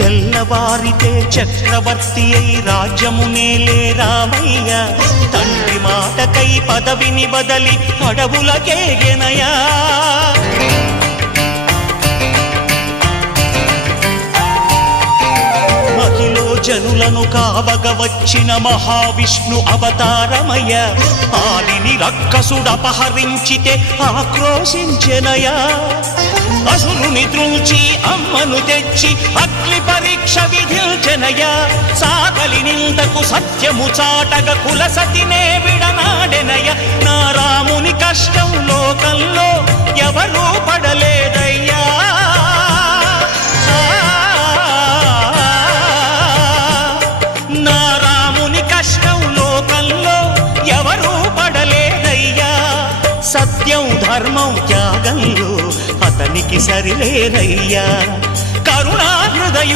తెల్లవారితే చక్రవర్తి అయి రాజ్యమునేలే రామయ్య తండ్రి మాటకై పదవిని బదలి అడవులకేగెనయా మహిలో జనులను కావగ వచ్చిన మహావిష్ణు అవతారమయ్య ఆలిని రక్కసుడపహరించితే ఆక్రోశించెనయా అసురుని త్రుంచి అమ్మను తెచ్చి అగ్ని పరీక్ష విధించెనయా సాకలి నిందకు సత్యము చాటగ కులసతినే విడనాడెనయ నా రాముని కష్టం లోకంలో ఎవరూ పడలేదయ్యా నా రాముని కష్టం లోకంలో ఎవరూ పడలేదయ్యా సత్యం ధర్మం త్యాగంలో అతనికి సరిలేరయ్యా కరుణా హృదయు